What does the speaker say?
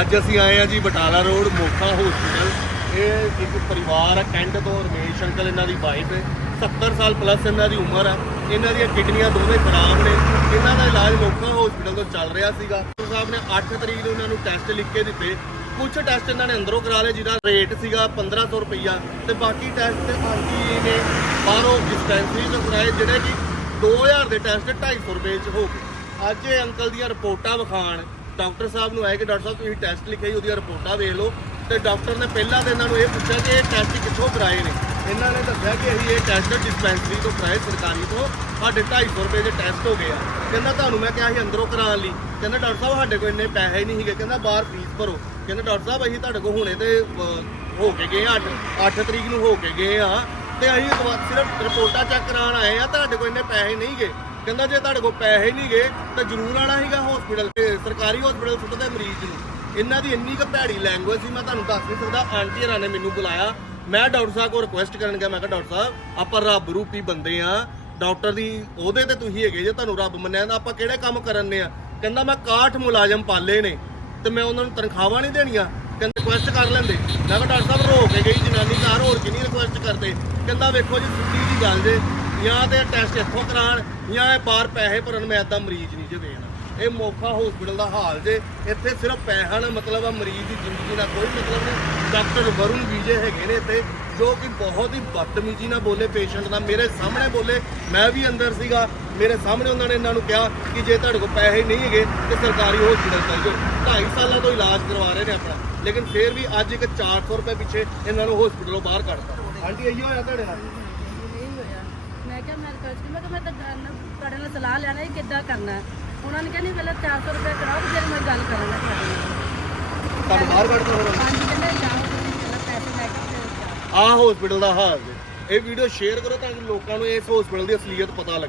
ਅੱਜ ਅਸੀਂ ਆਏ ਆ ਜੀ ਬਟਾਲਾ ਰੋਡ, ਮੋਖਾ ਹਸਪੀਟਲ ਇਹ ਇੱਕ ਪਰਿਵਾਰ ਹੈ ਕੈਂਟ ਤੋਂ ਰਮੇਸ਼ ਅੰਕਲ, ਇਹਨਾਂ ਦੀ ਵਾਈਫ ਹੈ। 70 ਸਾਲ ਪਲੱਸ ਇਹਨਾਂ ਦੀ ਉਮਰ ਆ। ਇਹਨਾਂ ਦੀਆਂ ਕਿਡਨੀਆਂ ਦੋਵੇਂ ਖਰਾਬ ਨੇ। ਇਹਨਾਂ ਦਾ ਇਲਾਜ ਮੋਖਾ ਹਸਪੀਟਲ ਤੋਂ ਚੱਲ ਰਿਹਾ ਸੀਗਾ। ਡਾਕਟਰ ਸਾਹਿਬ ਨੇ 8 ਤਰੀਕ ਨੂੰ ਇਹਨਾਂ ਨੂੰ ਟੈਸਟ ਲਿਖ ਕੇ ਦਿੱਤੇ। ਕੁਝ ਟੈਸਟ ਇਹਨਾਂ ਨੇ ਅੰਦਰੋਂ ਕਰਾ ਲਏ, ਜਿਹਦਾ ਰੇਟ ਸੀਗਾ 1500 ਰੁਪਈਆ। ਤੇ ਬਾਕੀ ਟੈਸਟ ਆਂਟੀ ਨੇ ਬਾਹਰੋਂ ਡਿਸਪੈਂਸਰੀ ਤੋਂ ਕਰਾਏ, ਜਿਹੜੇ ਕਿ 2000 ਦੇ ਟੈਸਟ 250 ਰੁਪਏ ਚ ਹੋ ਗਏ। ਅੱਜ ਇਹ ਅੰਕਲ ਦੀਆਂ ਰਿਪੋਰਟਾਂ ਵਿਖਾਣ ਡਾਕਟਰ ਸਾਹਿਬ ਨੂੰ ਆਇਆ ਕਿ ਡਾਕਟਰ ਸਾਹਿਬ ਤੁਸੀਂ ਟੈਸਟ ਲਿਖੇ ਸੀ ਉਹਦੀਆਂ ਰਿਪੋਰਟਾਂ ਵੇਖ ਲਓ। ਤੇ ਡਾਕਟਰ ਨੇ ਪਹਿਲਾਂ ਤਾਂ ਇਹਨਾਂ ਨੂੰ ਇਹ ਪੁੱਛਿਆ ਕਿ ਇਹ ਟੈਸਟ ਕਿੱਥੋਂ ਕਰਾਏ ਨੇ। ਇਹਨਾਂ ਨੇ ਦੱਸਿਆ ਕਿ ਅਸੀਂ ਇਹ ਟੈਸਟ ਡਿਸਪੈਂਸਰੀ ਤੋਂ ਕਰਾਏ, ਸਰਕਾਰੀ ਤੋਂ। ਸਾਡੇ 250 ਰੁਪਏ ਦੇ ਟੈਸਟ ਹੋ ਗਏ ਆ। ਕਹਿੰਦਾ ਤੁਹਾਨੂੰ ਮੈਂ ਕਿਹਾ ਸੀ ਅੰਦਰੋਂ ਕਰਾਉਣ ਲਈ। ਕਹਿੰਦਾ ਡਾਕਟਰ ਸਾਹਿਬ, ਸਾਡੇ ਕੋਲ ਇੰਨੇ ਪੈਸੇ ਨਹੀਂ ਸੀਗੇ। ਕਹਿੰਦਾ ਬਾਹਰ ਫੀਸ ਭਰੋ। ਕਹਿੰਦਾ ਡਾਕਟਰ ਸਾਹਿਬ, ਅਸੀਂ ਤੁਹਾਡੇ ਕੋਲ ਹੁਣੇ ਤੇ ਹੋ ਕੇ ਗਏ 8 8 ਤਰੀਕ ਨੂੰ ਹੋ ਕੇ ਗਏ ਆ। ਤੇ ਅਸੀਂ ਦੁਬਾ- ਸਿਰਫ ਰਿਪੋਰਟਾਂ ਚੈੱਕ ਕਰਾਉਣ ਆਏ ਆ। ਤੁਹਾਡੇ ਕੋਲ ਇੰਨੇ ਪੈਸੇ ਨਹੀਂ ਗਏ। ਕਹਿੰਦਾ ਜੇ ਤੁਹਾਡੇ ਕੋਲ ਪੈਸੇ ਨਹੀਂ ਗਏ ਤਾਂ ਜ਼ਰੂਰ ਆਣਾ ਸੀਗਾ ਹਸਪੀਟਲ ਤੇ, ਸਰਕਾਰੀ ਹਸਪੀਟਲ ਸੁੱਟਦੇ ਮਰੀਜ਼ ਨੂੰ। ਇਹਨਾਂ ਦੀ ਇੰਨੀ ਕੁ ਭੈੜੀ ਲੈਂਗੁਏਜ ਸੀ, ਮੈਂ ਤੁਹਾਨੂੰ ਦੱਸ ਨਹੀਂ ਸਕਦਾ ਆਂਟੀ ਹਰਾਂ ਨੇ ਮੈਨੂੰ ਬੁਲਾਇਆ। ਮੈਂ ਡਾਕਟਰ ਸਾਹਿਬ ਕੋਲ ਰਿਕੁਐਸਟ ਕਰਨ ਗਿਆ, ਮੈਂ ਕਿਹਾ, ਡਾਕਟਰ ਸਾਹਿਬ, ਆਪਾਂ ਰੱਬ ਰੂਪੀ ਬੰਦੇ ਆ। ਡਾਕਟਰ ਦੀ, ਉਹਦੇ ਤੇ ਤੁਸੀਂ ਹੈਗੇ ਜੇ, ਤੁਹਾਨੂੰ ਰੱਬ ਮੰਨਿਆ ਤਾਂ ਆਪਾਂ ਕਿਹੜੇ ਕੰਮ ਕਰਨਨੇ ਆ? ਕਹਿੰਦਾ, ਮੈਂ 61 ਮੁਲਾਜ਼ਮ ਪਾਲੇ ਨੇ, ਤੇ ਮੈਂ ਉਹਨਾਂ ਨੂੰ ਤਨਖਾਹਾਂ ਨਹੀਂ ਦੇਣੀਆਂ। ਕਹਿੰਦੇ ਰਿਕੁਐਸਟ ਕਰ ਲੈਂਦੇ। ਮੈਂ ਕਿਹਾ, ਡਾਕਟਰ ਸਾਹਿਬ, ਰੋ ਕੇ ਗਈ ਜਨਾਨੀ ਘਰ, ਹੋਰ ਕਿੰਨੀ ਰਿਕੁਐਸਟ ਕਰਦੇ? ਕਹਿੰਦਾ, ਵੇਖੋ ਜੀ, ਸਿੱਧੀ ਦੀ ਗੱਲ ਜੇ ਜਾਂ ਤੇ ਟੈਸਟ ਇੱਥੋਂ ਕਰਾਉਣ, ਜਾਂ ਇਹ ਬਾਹਰ ਪੈਸੇ ਭਰਨ ਮੈਂ ਏਦਾਂ ਮਰੀਜ਼ ਨਹੀਂ ਜੇ ਦੇਣਾ। ਇਹ ਮੋਖਾ ਹਸਪੀਟਲ ਦਾ ਹਾਲ ਜੇ, ਇੱਥੇ ਸਿਰਫ ਪੈਸਾ ਨਾਲ ਮਤਲਬ ਆ ਮਰੀਜ਼ ਦੀ ਜ਼ਿੰਦਗੀ ਦਾ ਕੋਈ ਮਤਲਬ ਨਹੀਂ। ਡਾਕਟਰ ਵਰੁਣ ਵਿਜੇ ਹੈਗੇ ਨੇ ਇੱਥੇ, ਜੋ ਕਿ ਬਹੁਤ ਹੀ ਬਦਤਮੀਜ਼ੀ ਨਾਲ ਬੋਲੇ ਪੇਸ਼ੈਂਟ ਦਾ, ਮੇਰੇ ਸਾਹਮਣੇ ਬੋਲੇ, ਮੈਂ ਵੀ ਅੰਦਰ ਸੀਗਾ, ਮੇਰੇ ਸਾਹਮਣੇ ਉਹਨਾਂ ਨੇ ਇਹਨਾਂ ਨੂੰ ਕਿਹਾ ਕਿ ਜੇ ਤੁਹਾਡੇ ਕੋਲ ਪੈਸੇ ਨਹੀਂ ਹੈਗੇ ਤੇ ਸਰਕਾਰੀ ਹਸਪੀਟਲ ਚਲ ਜਾਓ। 2.5 ਸਾਲਾਂ ਤੋਂ ਇਲਾਜ ਕਰਵਾ ਰਹੇ ਨੇ ਆਪਣਾ, ਲੇਕਿਨ ਫਿਰ ਵੀ ਅੱਜ ਇੱਕ 400 ਰੁਪਏ ਪਿੱਛੇ ਇਹਨਾਂ ਨੂੰ ਹਸਪੀਟਲੋਂ ਬਾਹਰ ਕੱਢਤਾ। ਆਂਟੀ, ਇਹੀ ਹੋਇਆ ਤੁਹਾਡੇ ਨਾਲ? ਮੈਂ ਕਿਹਾ ਮੈਂ ਰਿਕਵੈਸਟ ਮੈਂ ਕਿਹਾ ਮੈਂ ਤਾਂ ਗੱਲ ਤੁਹਾਡੇ ਨਾਲ ਸਲਾਹ ਲੈਣਾ ਹੈ ਕਿੱਦਾਂ ਕਰਨਾ ਹੈ। ਉਹਨਾਂ ਨੇ ਕਹਿੰਦੇ ਪਹਿਲਾਂ 400 ਰੁਪਏ ਕਰਾਓ ਫਿਰ ਮੈਂ ਗੱਲ ਕਰਾਂਗਾ ਤੁਹਾਡੇ ਨਾਲ। ਤੁਹਾਨੂੰ ਬਾਹਰ ਕੱਢਤਾ ਹੋਰ ਹਾਂਜੀ ਕਹਿੰਦੇ ਜਾਓ ਤੁਸੀਂ ਪਹਿਲਾਂ ਪੈਸੇ ਲੈ ਕੇ ਫਿਰ ਜਾਓ ਆਹ ਹਸਪੀਟਲ ਦਾ ਹਾਲ ਜੇ। ਇਹ ਵੀਡੀਓ ਸ਼ੇਅਰ ਕਰੋ ਤਾਂ ਕਿ ਲੋਕਾਂ ਨੂੰ ਇਸ ਹਸਪੀਟਲ ਦੀ ਅਸਲੀਅਤ ਪਤਾ ਲੱਗੇ।